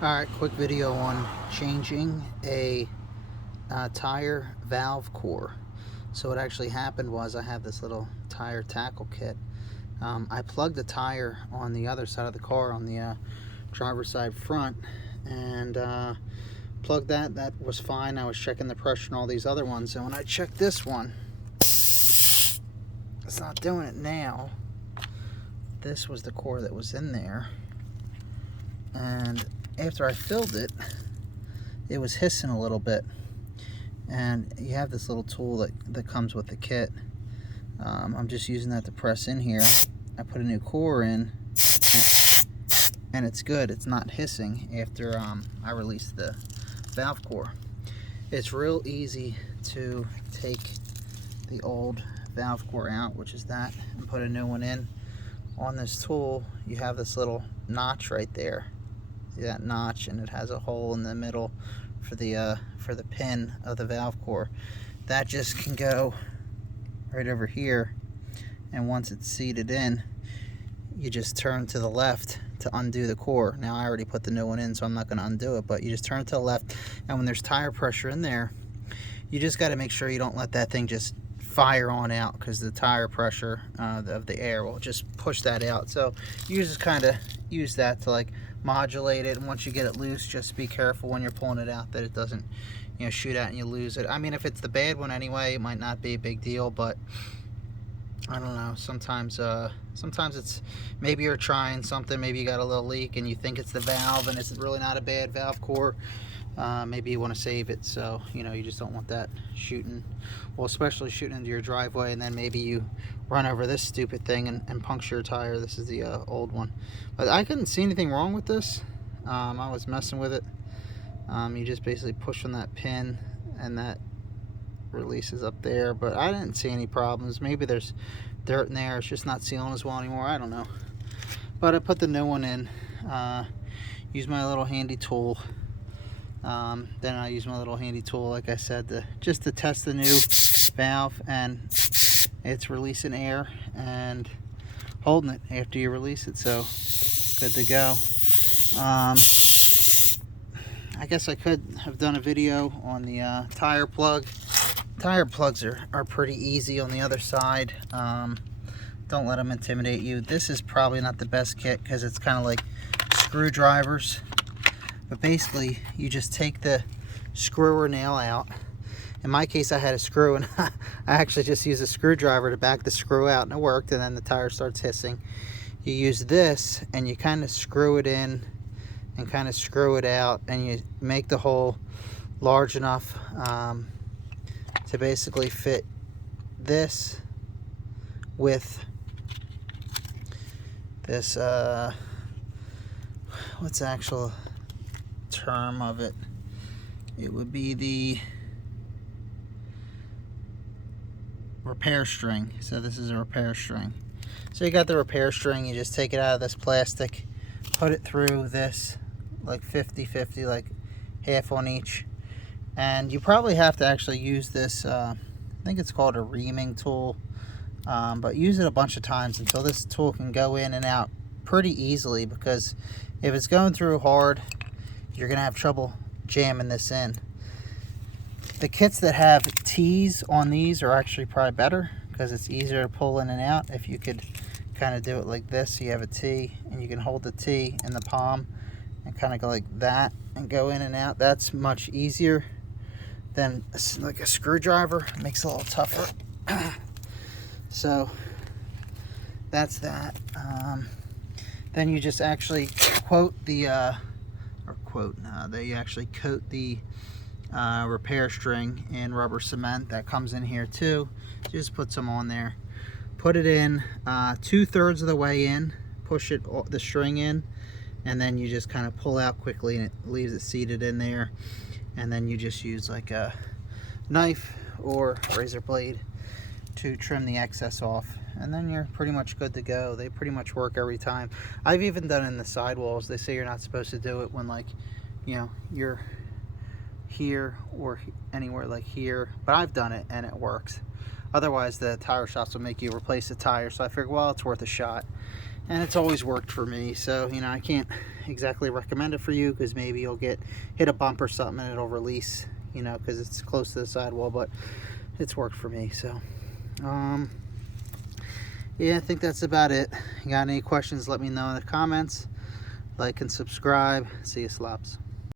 Alright, quick video on changing a tire valve core. So what actually happened was I have this little tire tackle kit. I plugged the tire on the other side of the car, on the driver's side front, and plugged that. That was fine. I was checking the pressure and all these other ones, and when I checked this one, it's not doing it now. This was the core that was in there, and after I filled it, it was hissing a little bit. And you have this little tool that comes with the kit. I'm just using that to press in here. I put a new core in, and it's good. It's not hissing after I release the valve core. It's real easy to take the old valve core out, which is that, and put a new one in. On this tool, you have this little notch right there. See that notch, and it has a hole in the middle for the pin of the valve core. That just can go right over here, and once it's seated in, you just turn to the left to undo the core. Now I already put the new one in, so I'm not going to undo it, but you just turn to the left, and when there's tire pressure in there, you just got to make sure you don't let that thing just fire on out, because the tire pressure of the air will just push that out. So you just kind of use that to like modulate it, and once you get it loose, just be careful when you're pulling it out that it doesn't, you know, shoot out and you lose it. I mean, if it's the bad one anyway, it might not be a big deal, but I don't know, sometimes it's, maybe you're trying something, maybe you got a little leak and you think it's the valve and it's really not a bad valve core. Maybe you want to save it, so you know, you just don't want that shooting, well, especially shooting into your driveway, and then maybe you run over this stupid thing and puncture your tire. This is the old one, but I couldn't see anything wrong with this. I was messing with it. You just basically push on that pin and that releases up there, but I didn't see any problems. Maybe there's dirt in there, it's just not sealing as well anymore, I don't know. But I put the new one in, use my little handy tool. Then I use my little handy tool, like I said, just to test the new valve, and it's releasing air and holding it after you release it, so good to go. I guess I could have done a video on the tire plug. Tire plugs are pretty easy on the other side. Don't let them intimidate you. This is probably not the best kit because it's kind of like screwdrivers. But basically, you just take the screw or nail out. In my case, I had a screw, and I actually just used a screwdriver to back the screw out, and it worked, and then the tire starts hissing. You use this, and you kind of screw it in and kind of screw it out, and you make the hole large enough to basically fit this with this, what's the actual term of it? It would be the repair string. So this is a repair string. So you got the repair string, you just take it out of this plastic, put it through this like 50-50, like half on each, and you probably have to actually use this, I think it's called a reaming tool, but use it a bunch of times until this tool can go in and out pretty easily, because if it's going through hard, you're gonna have trouble jamming this in. The kits that have T's on these are actually probably better, because it's easier to pull in and out. If you could kind of do it like this, you have a T, and you can hold the T in the palm and kind of go like that and go in and out. That's much easier than like a screwdriver. It makes it a little tougher. So that's that. Then you just actually they actually coat the repair string in rubber cement that comes in here too. Just put some on there, put it in 2/3 of the way in, push it, the string in, and then you just kind of pull out quickly, and it leaves it seated in there. And then you just use like a knife or a razor blade to trim the excess off, and then you're pretty much good to go. They pretty much work every time. I've even done it in the sidewalls. They say you're not supposed to do it when, like, you know, you're here or anywhere like here, but I've done it and it works. Otherwise the tire shops will make you replace the tire, so I figured, well, it's worth a shot. and it's always worked for me. So, you know, I can't exactly recommend it for you because maybe you'll hit a bump or something and it'll release, you know, because it's close to the sidewall, but it's worked for me. So yeah, I think that's about it. You got any questions, let me know in the comments. Like and subscribe. See you, slops.